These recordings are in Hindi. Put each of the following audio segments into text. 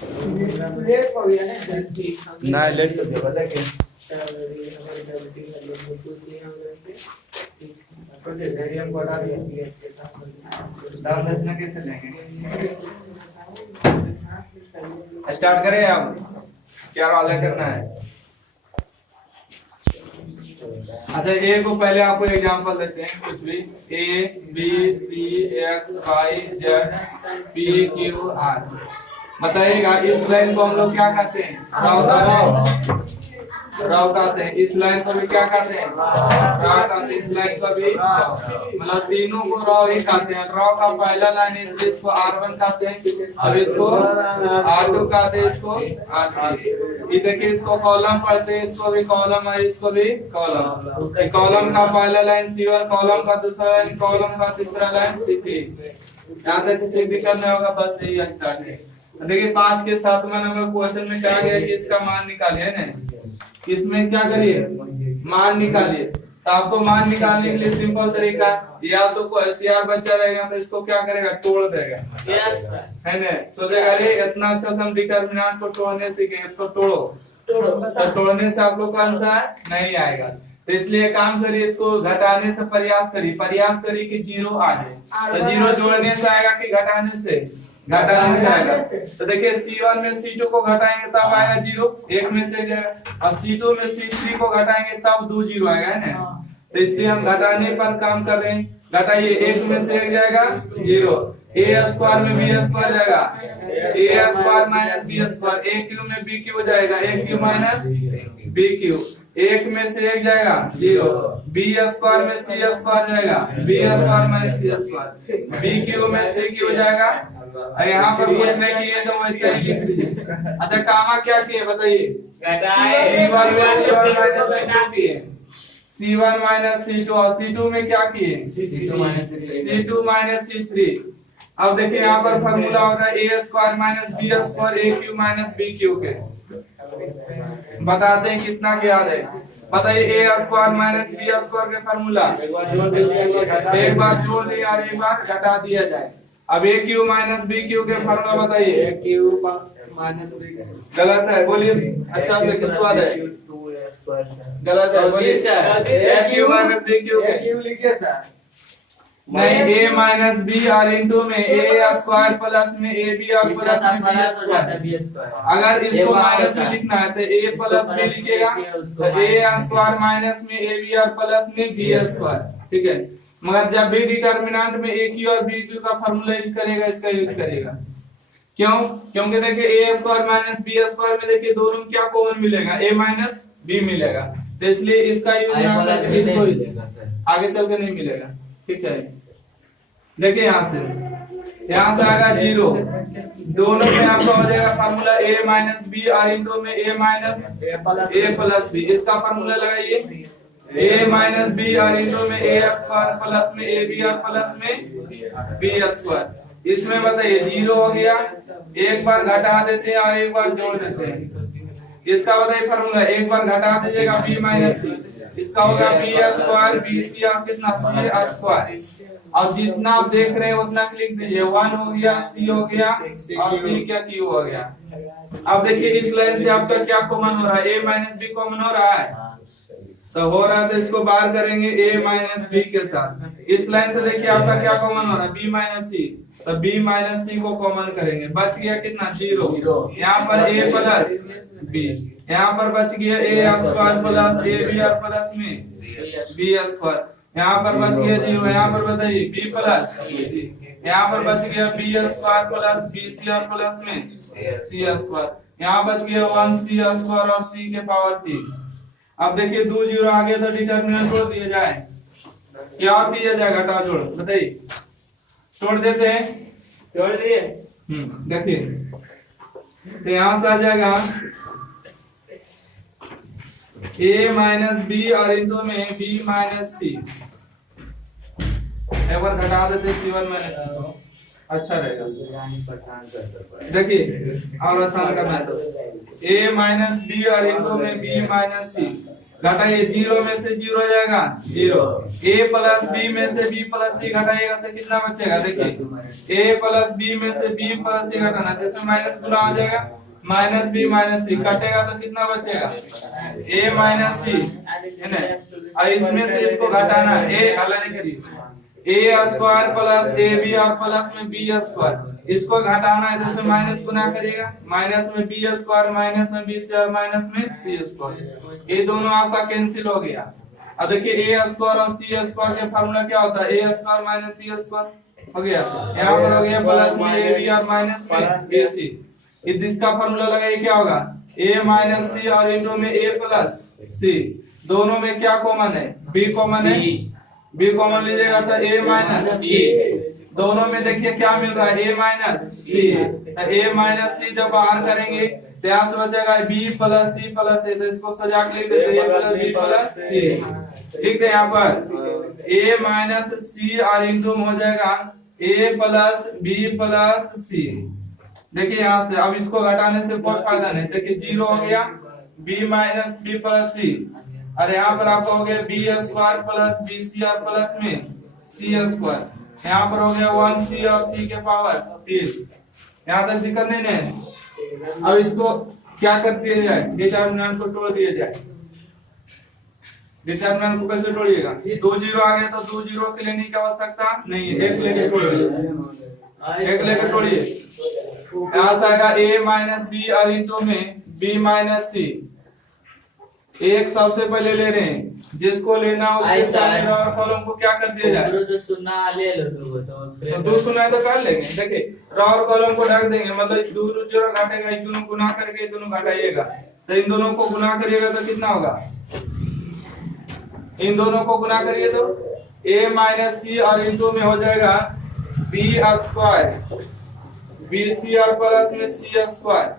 लेट हो गया ना लेट कर दिया पता क्या दाम दसना कैसे लेंगे स्टार्ट करें अब क्या वाला करना है। अच्छा ए को पहले आपको एग्जांपल देते हैं कुछ भी A B C X Y Z P Q R बताइएगा इस लाइन को हम लोग क्या कहते हैं राव कहते हैं इस लाइन को भी क्या कहते हैं राव कहते हैं इस लाइन को भी मतलब तीनों को राव ही कहते हैं। राव का पहला लाइन है इसलिए इसको R1 कहते हैं अब इसको R2 कहते हैं इसको R3 ये देखिए इसको कॉलम पढ़ते हैं इसको भी कॉलम है इसको भी कॉलम कॉलम का पहला लाइन C1 कॉलम का दूसरा लाइन कॉलम का तीसरा लाइन C3 यहाँ तक किसी दिक्कत नहीं होगा बस यही स्टार्ट है। देखिए 5 के 7 नंबर क्वेश्चन में क्या गया कि इसका मान निकालिए ना इसमें क्या करिए मान निकालिए तो आपको मान निकालने के लिए सिंपल तरीका या तो कोई सीआर बच्चा रहेगा तो इसको क्या करेगा तोड़ देगा है ना सोचेगा अरे इतना अच्छा से हम डिटरमिनेंट को तोड़ने सीखे इसको तोड़ो तो तोड़ने से आप लोग का आंसर नहीं आएगा तो इसलिए काम करिए इसको घटाने से प्रयास करिए कि 0 आ जाए तो 0 जोड़ने से आएगा कि घटाने से आएगा तो देखिए C1 में C2 को घटाएंगे तब आएगा 0 एक में से और C2 में C3 को घटाएंगे तब 2 0 आएगा है ना तो इसलिए हम घटाने पर काम कर रहे हैं। घटाइए एक में से एक जाएगा 0 a स्क्वायर में b स्क्वायर जाएगा a square minus b square a cube में b क्यूब जाएगा a cube minus b cube एक में से एक जाएगा 0 b स्क्वायर में c स्क्वायर जाएगा b square minus c square b cube में c क्यूब जाएगा यहाँ पर कुछ नहीं किए तो वैसे ही लिख दीजिए। अच्छा कामा क्या किए बताइए C1 माइनस C2 और C2 में क्या किए C2 माइनस C3। अब देखिए यहाँ पर फॉर्मूला हो रहा है a square minus b square a cube minus b cube के बताते हैं कितना याद है बताइए a square minus b square के फॉर्मूला एक बार जोड़ दिए और एक बार घटा दिया जाए। अब a cube minus b cube के फॉर्मूला बताइए a क्यूब माइनस b गलत है बोलिए अच्छा से किसको आता है गलत है बोलिए a cube minus b cube a cube लिखिए सर नहीं a माइनस b और इनटू में a स्क्वायर प्लस में ab और प्लस में b स्क्वायर अगर इसको माइनस में लिखना है तो a प्लस b लिखिएगा तो a स्क्वायर माइनस में ab और प्लस में b स्क्वायर ठीक है मगर जब भी डिटरमिनेंट में a क्यू और b क्यू का फार्मूला यूज करेगा इसका यूज करेगा क्यों क्योंकि देखिए a square minus b square में देखिए दोनों में क्या कॉमन मिलेगा a माइनस b मिलेगा तो इसलिए इसका यूज ना करके इसको आगे चल के नहीं मिलेगा ठीक है। देखिए यहाँ से आएगा 0 दोनों में आपका हो जाएगा फार्मूला a माइनस b और इनटू में a minus a plus b इसका फार्मूला लगाइए a माइनस b और इनटू में a स्क्वायर प्लस में ab और प्लस में b स्क्वायर इसमें बताइए 0 हो गया एक बार घटा देते हैं और एक बार जोड़ देते हैं इसका बताइए फार्मूला एक बार घटा दीजिएगा b माइनस c इसका होगा b स्क्वायर bc और कितना c स्क्वायर और जितना आप देख रहे हैं उतना लिख दीजिए 1 हो गया c हो गया और c क्या q हो गया। अब देखिए इस लाइन से आपका क्या कॉमन हो रहा है a माइनस b कॉमन हो रहा है तो हो रहा है तो इसको बाहर करेंगे a माइनस b के साथ इस लाइन से देखिए आपका क्या कॉमन हो रहा है b माइनस c तो b माइनस c को कॉमन करेंगे बच गया कितना 0 यहाँ पर a प्लस b यहाँ पर बच गया a स्क्वायर प्लस ab और प्लस में b स्क्वायर यहाँ पर बच गया 0 यहाँ पर बताइए b प्लस यहाँ पर बच गया b स्क्वायर प्लस bc और प्लस में c स्क्वायर यहाँ बच गया 1c स्क्वायर और c के पावर 3। अब देखिए 2 0 आ गया तो डिटरमिनेंट जोड़ दिया जाए क्या किया जाए घटा जोड़ बताइए छोड़ देते हैं जोड़ दिए देखिए तो यहाँ से आ जाएगा a माइनस b और इनटू में b माइनस c एक बार घटा देते c1 माइनस c अच्छा रहेगा देखिए और आसान करना है तो a माइनस b और इनटू में b माइनस c घटाइए, 0 में से 0 हो जाएगा 0। a प्लस b में से b प्लस c घटाइएगा तो कितना बचेगा, देखिए a प्लस b में से b प्लस c घटाना तो इसमें माइनस गुना हो जाएगा, माइनस b माइनस c कटेगा तो कितना बचेगा a माइनस c है ना। और इसमें से इसको घटाना a अलग नहीं करिए, a स्क्वायर प्लस ab और प्लस में b स्क्वायर, इसको घटाना है तो इसमें माइनस गुना करिएगा, माइनस में b स्क्वायर माइनस में b स्क्वायर माइनस में c स्क्वायर, ये दोनों आपका कैंसिल हो गया। अब देखिए a स्क्वायर और c स्क्वायर के फार्मूला क्या होता है, a square minus c square हो गया, यहाँ पर हो गया प्लस में ab और माइनस में ac, इसका फार्मूला लगाइए क्या होगा a माइनस c और इनटू में a प्लस c, दोनों में क्या कॉमन है b कॉमन है, b कॉमन लीजिएगा तो a माइनस c, दोनों में देखिए क्या मिल रहा है a minus c, a minus c जब बाहर करेंगे तो यहाँ से बचेगा b plus c plus a, तो इसको सजा के लिख देते हैं a plus b plus c, लिख दे यहाँ पर a माइनस c और इनटू हो जाएगा a plus b plus c। देखिए यहाँ से अब इसको घटाने से कोई फायदा नहीं, देखिए 0 हो गया b minus b plus c, और यहाँ पर आपका हो गया b स्क्वायर प्लस bc और प्लस में c स्क्वायर, यहाँ पर हो गया 1c और c के पावर 3, यहाँ तक दिक्कत नहीं है। अब इसको क्या कर दिया जाए, डिटरमिनेंट को तोड़ दिया जाए, डिटरमिनेंट को कैसे तोड़िएगा, 2 0 आ गया तो 2 0 के लेने की आवश्यकता नहीं है, एक लेके तोड़िए, एक लेके तोड़िए, यहाँ से आएगा a माइनस b और इनटू में b माइनस c, एक सबसे पहले ले रहे हैं, जिसको लेना उसके सामने और कॉलम को क्या कर दिया जाए, तो सुना ले लो तो दो सुना है तो कर लेंगे। देखिए रो और कॉलम को ढक देंगे, मतलब दो जो घटेगा इस दोनों गुना करके इस दोनों घटाइएगा, तो इन दोनों को गुना करिएगा तो कितना होगा, इन दोनों को गुना करिए तो a माइनस c और इनटू में हो जाएगा b स्क्वायर bc और प्लस में c स्क्वायर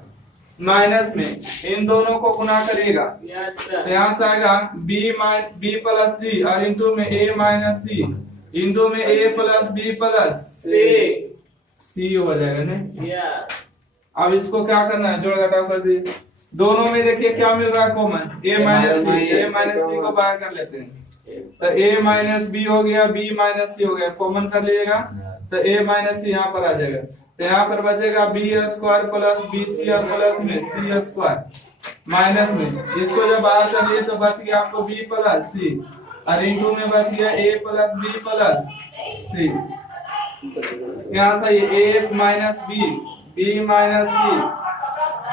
माइनस में इन दोनों को गुना करिएगा, तो यहाँ से आएगा b प्लस c और इनटू में a माइनस c इनटू में a plus b plus c हो जाएगा ना। अब इसको क्या करना है, जोड़ घटाव कर दिए, दोनों में देखिए क्या मिल रहा है कॉमन a माइनस c को बाहर कर लेते हैं, तो a माइनस b हो गया b माइनस c हो गया, कॉमन कर लीजिएगा तो a माइनस c यहाँ पर आ जाएगा, तो यहाँ पर बचेगा b स्क्वायर प्लस bc और प्लस में c स्क्वायर माइनस में, इसको जब बाहर कर लिए तो बच गया आपको b प्लस c और इनटू में बच गया a plus b plus c, यहाँ से a minus b minus c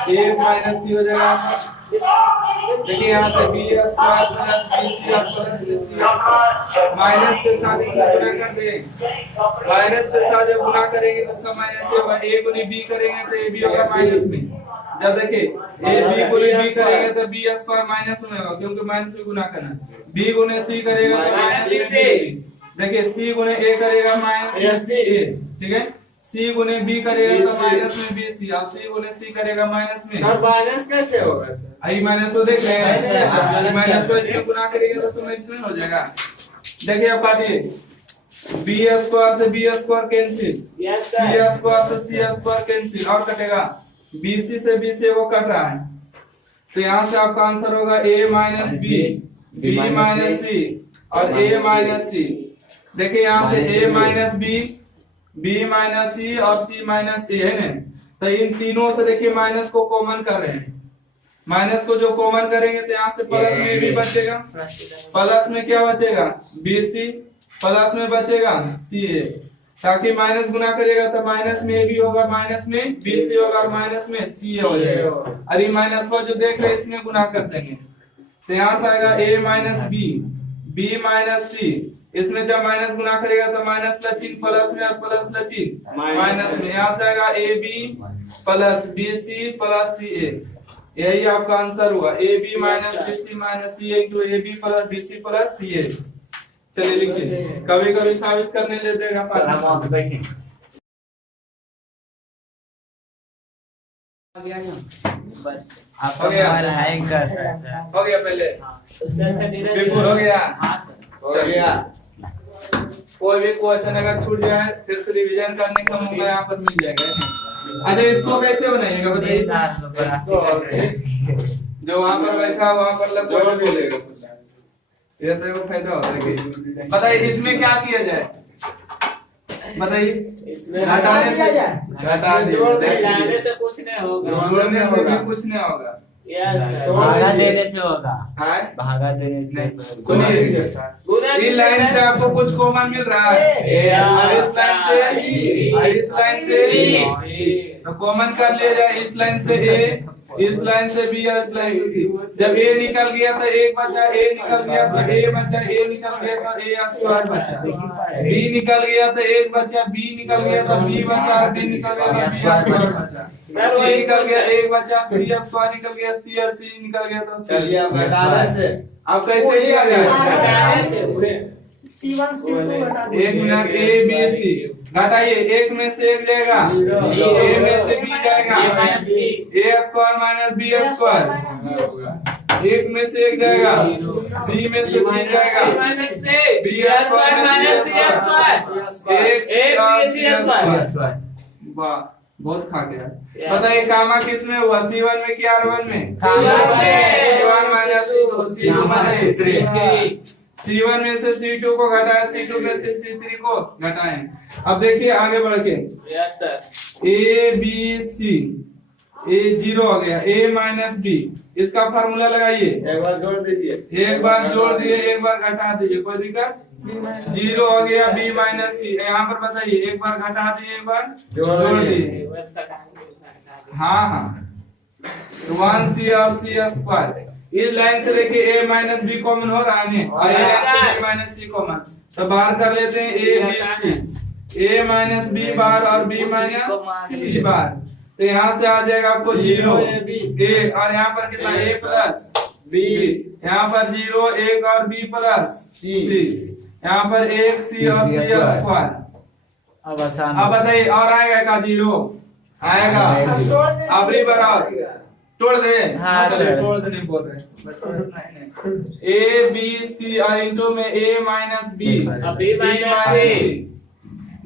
a minus c हो जाएगा। देखिए यहाँ से b स्क्वायर प्लस bc और प्लस c स्क्वायर माइनस के साथ इसमें गुना कर दें, माइनस के साथ जब गुना करेंगे तो सब माइनस से होगा, a गुनी b करेंगे तो ab होगा माइनस में, जब देखिए ab गुनी b करेंगे तो b स्क्वायर माइनस में होगा क्योंकि माइनस से गुना करना है, b गुने c करेगा तो माइनस c, देखिए c गुने a करेगा माइनस a, ठीक है, c गुने b करेगा तो माइनस में bc और c गुने c करेगा माइनस में, सर माइनस कैसे होगा सर, आई माइनस को देख रहे हैं, माइनस को इसमें गुना करेंगे तो सब इसमें हो जाएगा। देखिए अब काटिए, b स्क्वायर से b square cancel, c square से c स्क्वायर कैंसिल, और कटेगा bc से b वो कट रहा है, तो यहाँ से आपका आंसर होगा a minus b minus c और a माइनस c। देखिए यहाँ से a minus b minus c और c माइनस c है ना, तो इन तीनों से देखिए माइनस को कॉमन कर रहे हैं, माइनस को जो कॉमन करेंगे तो यहाँ से प्लस में भी बचेगा, प्लस में क्या बचेगा bc प्लस में बचेगा ca, ताकि माइनस गुना करिएगा तो माइनस में भी होगा, माइनस में bc होगा और माइनस में ca हो जाएगा, और ये माइनस को जो देख रहे हैं इसमें गुना कर देंगे, तो यहाँ से आएगा a minus b minus c, इसमें जब माइनस गुना करेगा तो माइनस का चिन्ह प्लस में और प्लस का चिन्ह माइनस में, यहाँ से आएगा ab plus bc plus ca, यही आपका आंसर हुआ ab minus bc minus ca into ab plus bc plus ca। चलिए लिखिए, कभी कभी साबित करने ले देगा बस हो गया, हो गया पहले बिल्कुल हो गया, हो गया। कोई भी क्वेश्चन अगर छूट जाए फिर से रिवीजन करने का मौका यहाँ पर मिल जाएगा। अच्छा इसको कैसे बनाइएगा बताइए, जो वहां पर बैठा वहां पर लग जोड़ बोलेगा। ये तो फायदा होता है कि बताइए इसमें क्या किया जाए, बताइए इसमें घटाने से घटा जोड़ दे, दे। घटाने से कुछ नहीं होगा। जोड़ने से भी कुछ नहीं होगा। Yes sir. भागा देने से होगा, हाँ भागा देने से। सुनिए, गुना इस लाइन से आपको कुछ कॉमन मिल रहा है और इस लाइन से और इस लाइन से तो कॉमन कर लिया जाए। इस लाइन से ए, इस लाइन से बी और इस लाइन से सी। जब ए निकल गया तो एक बचा, ए निकल गया तो ए बचा, ए निकल गया तो ए स्क्वायर बचा, बी निकल गया तो एक बचा, बी निकल गया तो बी बचा, बी निकल गया तो बी स्क्वायर बचा, सी निकल गया एक बचा, सी स्क्वायर निकल गया, सी और सी निकल गया तो सी। चलिए अब घटाने से अब कैसे किया जाए? घटाने से पूरे C1 C2 घटा दो। एक मिनट, ए बी सी घटाइए, एक में से एक जाएगा, ए में से बी जाएगा, ए स्क्वायर माइनस बी स्क्वायर, एक में से एक जाएगा, बी में से सी जाएगा, बी स्क्वायर माइनस सी स्क्वायर, एक सी और सी स्क्वायर। वाह, बहुत खा गया। बताइए कामा किस में हुआ, C1 में कि R1 में? C1 minus C2 minus C1 में से C2 को घटाएं, C2 में से C3 को घटाएं। अब देखिए आगे बढ़ के yes sir. A B C, A 0 हो गया, A माइनस B, इसका फार्मूला लगाइए। एक बार जोड़ दीजिए। एक बार जोड़ दिए, एक बार घटा दीजिए, कोई दिक्कत? 0 हो गया, B माइनस C। यहाँ पर बताइए, एक बार घटा दिए, एक बार जोड़ दिए। हाँ हाँ, 1C और C स्क्वायर। इस लाइन से देखिए ए माइनस बी कॉमन हो रहा है, और ये लाइन से बी माइनस सी कॉमन, तो बाहर कर लेते हैं A B C, A minus B बार और बी माइनस सी बार, तो यहाँ से आ जाएगा आपको 0 ए, और यहाँ पर कितना ए प्लस बी, यहाँ पर 0 एक और बी प्लस सी, यहाँ पर एक सी और सी स्क्वायर। अब बताइए और आएगा का 0 आएगा, अब बराबर तोड़ दे। हाँ सर। तोड़ दे, नहीं बोल रहे। ए बी सी और इनटू में ए माइनस बी, बी माइनस सी।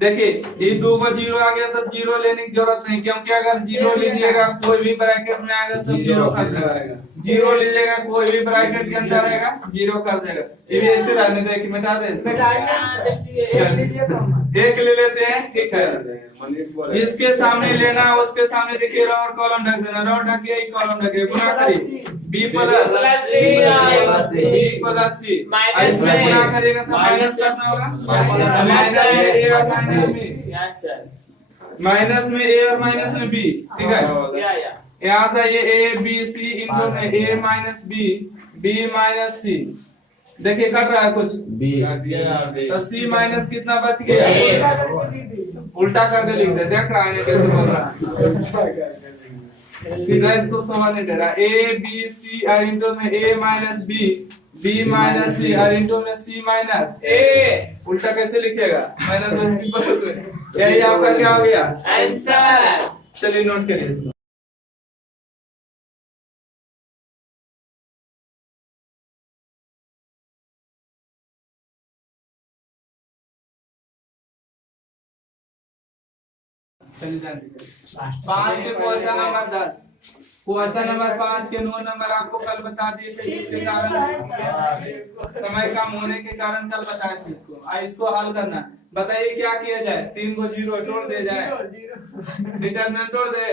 देखिए ये दो को 0 आ गया तो 0 लेने की जरूरत नहीं, क्योंकि अगर 0 लीजिएगा कोई भी ब्रैकेट में आएगा सब 0 कर देगा, 0 लीजिएगा कोई भी ब्रैकेट के अंदर आएगा 0 कर देगा। ये भी ऐसे रहने दे कि मिटा दे इसको। एक ले लेते हैं, ठीक है, जिसके सामने लेना है उसके सामने देखिए रो और कॉलम ढक देना, रो ढक गया, कॉलम ढक गया, गुना करिए b प्लस सी प्लस सी, इसमें गुना करिएगा तो माइनस करना होगा, माइनस में a और माइनस में, यस सर। माइनस में a और माइनस में b, ठीक है। यहाँ से ये a b c इनटू में a minus b, b minus c, देखिए कट रहा है कुछ, तो c माइनस कितना बच गया, उल्टा करके लिख दे, देख रहा है कैसे बोल रहा है, सीधा इसको समझ नहीं दे रहा। a b c और इनटू में a minus b, b minus c और इनटू में c माइनस a, उल्टा कैसे लिखेगा, माइनस में, यही आपका क्या हो गया आंसर। चलिए नोट करिए इसको। पांच के क्वेश्चन नंबर 10, क्वेश्चन नंबर 5 के 9 नंबर आपको कल बता दिए थे, जिसके कारण समय कम होने के कारण कल बताए थे इसको। इसको हल करना, बताइए क्या किया जाए, 3 को 0 जोड़ दे जाए, डिटरमिनेंट जोड़ दे।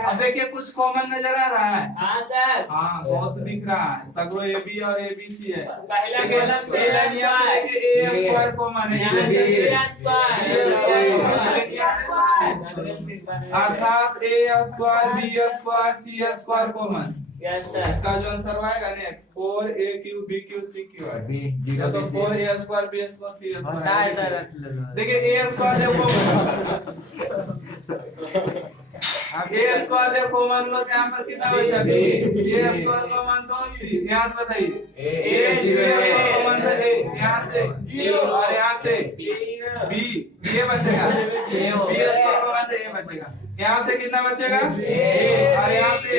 अब देखिए कुछ कॉमन नजर आ रहा है, हाँ सर। हाँ बहुत दिख रहा है, सगरो ए बी और ए बी सी है, पहला कॉलम से देखिए ए स्क्वायर कॉमन है, अर्थात ए स्क्वायर बी स्क्वायर सी स्क्वायर कॉमन। Yes sir. इसका जो आंसर आएगा ना 4a³ b³ c³ है, तो 4a² b² c² देखिए a स्क्वायर जब अब a स्क्वायर जब कॉमन हो तो यहाँ पर कितना बचा, a स्क्वायर कॉमन तो c, यहाँ से बताइए a कॉमन तो a, यहाँ से 0 और यहाँ से b, ये बचेगा, b स्क्वायर कॉमन तो a बचेगा, यहाँ से कितना बचेगा a, और यहाँ से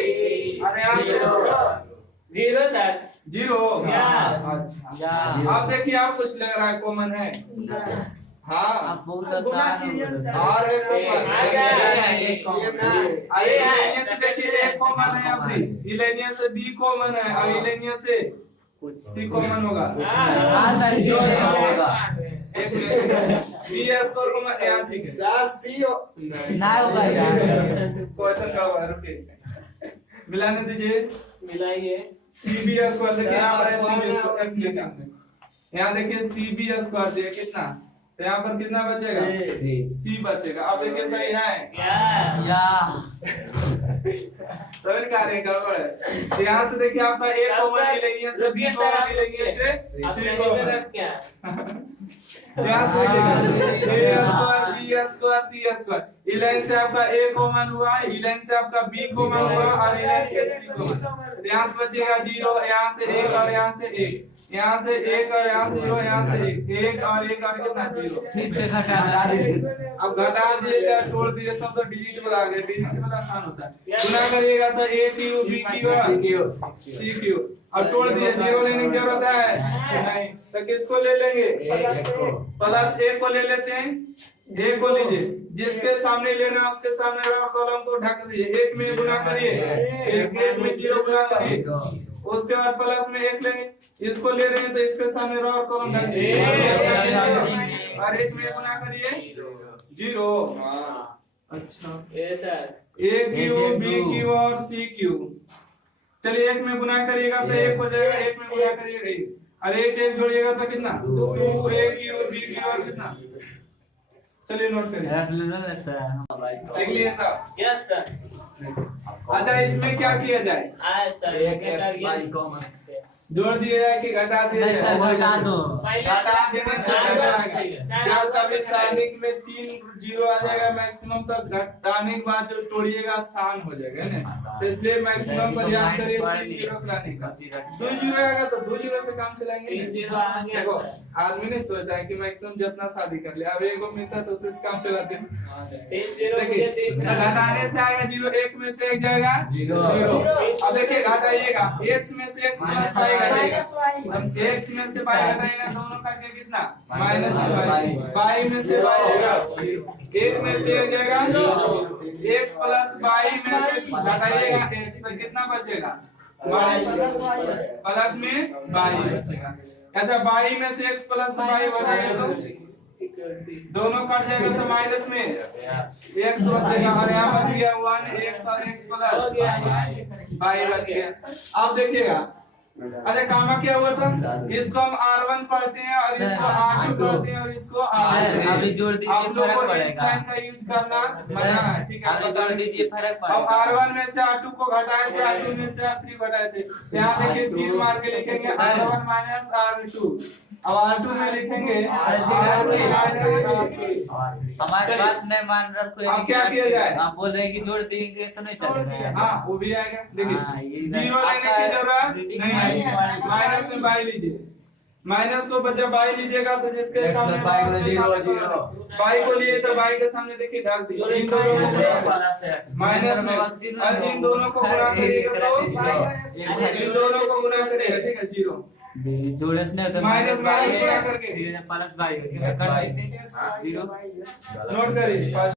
0 सर। 0। Yes. अच्छा अब देखिए आप कुछ लग रहा है कॉमन है, हाँ आप बहुत अच्छा गुना है कीजिए सर। और एक कॉमन आ गया। अरे इलेनिया से देखिए एक कॉमन है अपनी, इलेनिया से बी कॉमन है और इलेनिया से सी कॉमन होगा। हाँ सर, जीरो होगा। एक बी स्क्वायर को मैं यहाँ ठीक है, सर सी ना होगा यार। क्वेश्चन का होगा, रुकिए मिलाने दीजिए। मिलाइए। सी बी स्क्वायर देखिए यहाँ पर है सी बी स्क्वायर, एफ लिखा हमने, यहाँ देखिए सी बी स्क्वायर दिया कितना, तो यहाँ पर कितना बचेगा, सी बचेगा। अब देखिए सही है, क्या? या समझ का रहे गड़बड़ है। तो यहाँ से देखिए आपका ए कॉमन इलेनिया से बी कॉमन इलेनिया से अब सी सही में कॉमन, रख क्या? यहाँ से देखिएगा ए स्क्वायर बी स्क्वायर सी स्क्वायर, इलेन से आपका ए कॉमन हुआ, इलेन से आपका बी कॉमन हुआ और इलेन से सी कॉमन, तो यहाँ से बचेगा 0, यहाँ से 1 और यहाँ से 1, यहाँ से 1 और यहाँ से 0, यहाँ से 1 और 1 और कितना 0। फिर से घटा दे। अब घटा दिए या तोड़ दिए सब तो डिजिट वाला आ गया, डिजिट वाला आसान होता है। गुना करिएगा तो a क्यू b क्यू और c क्यू, और तोड़ दिए, 0 लेने की जरूरत है नहीं, तो किसको ले लेंगे, प्लस a को ले लेते हैं, a को लीजिए, जिसके सामने लेना है उसके सामने वाला कॉलम को ढक दीजिए, 1 में गुना करिए, 1 में 0 गुना करिए, उसके बाद प्लस में 1 लेंगे, इसको ले रहे हैं तो इसके सामने रो और कॉलम ढक दीजिए और 1 में गुना करिए 0। अच्छा ये sir. a Q b Q और c क्यू, चलिए 1 में गुना करिएगा तो 1 हो जाएगा, 1 में गुना करिएगा 1 और 1 जोड़िएगा तो कितना 2 a क्यू b क्यू और कितना, चलिए नोट करिए, रख लेना सर। लिख लिए साहब। Yes sir. अच्छा इसमें क्या किया जाए, आज सर जोड़ दिया जाए कि घटा दिया नहीं सर, जाए, घटा दो। घटा देने से क्या होगा? जब कभी साइनिक में 3 0 आ जाएगा मैक्सिमम, तब घटाने के बाद जो तोड़िएगा आसान हो जाएगा ना, तो इसलिए मैक्सिमम प्रयास करिए 3 0 लाने का। 2 0 आएगा तो 2 0 से काम चलाएंगे ना। 0 आ गया देखो सर। आदमी नहीं सोचता है कि मैक्सिमम जितना शादी कर ले, अब एगो मिलता है तो उससे काम चलाते हैं। 3 0 देखिए तो घटाने से आएगा 0, 1 में से 1 जाएगा 0। अब देखिए घटाइएगा, x में से x प्लस y घटाएगा, अब x में से y घटाएगा, दोनों करके कितना माइनस y में से y आएगा 1 में से 1 जाएगा, x प्लस y में से घटाइएगा x तो कितना बचेगा प्लस में y बचेगा। अच्छा y में से x प्लस y बचेगा तो दोनों कट जाएगा तो माइनस में x बचेगा और यहाँ बच गया 1 x और x प्लस y बच गया। अब देखिएगा, अच्छा काम क्या हुआ था, इसको हम R1 पढ़ते हैं और इसको R2 पढ़ते हैं और इसको सर, अभी जोड़ दीजिए, आप लोगों फर्क को इस पड़ेगा। साइन का यूज करना मना है, ठीक है अभी जोड़ दीजिए, फर्क अब पड़ेगा। R1 में से R2 को घटाए थे, R2 में से R3 घटाए थे, यहाँ देखिए 3 मार के लिखेंगे R1 माइनस R2, अब R2 में लिखेंगे R3 माइनस R3। हमारी बात नहीं मान रखो। अब क्या किया जाए? आप बोल रहे हैं कि जोड़ देंगे तो नहीं चलेगा। हाँ वो भी आएगा, देखिए हाँ, ये 0 लेने की जरूरत नहीं है, माइनस में बाई लीजिए, माइनस को जब बाई लीजिएगा तो जिसके सामने बाई को लिए तो बाई के सामने देखिए ढक दीजिए, इन दोनों को माइनस में और इन दोनों को गुणा करिएगा तो इन दोनों को गुणा करिएगा, ठीक है 0 जोड़े से नहीं होता, माइनस बाई गुणा करके प्लस बाई कर देते 0। नोट करिए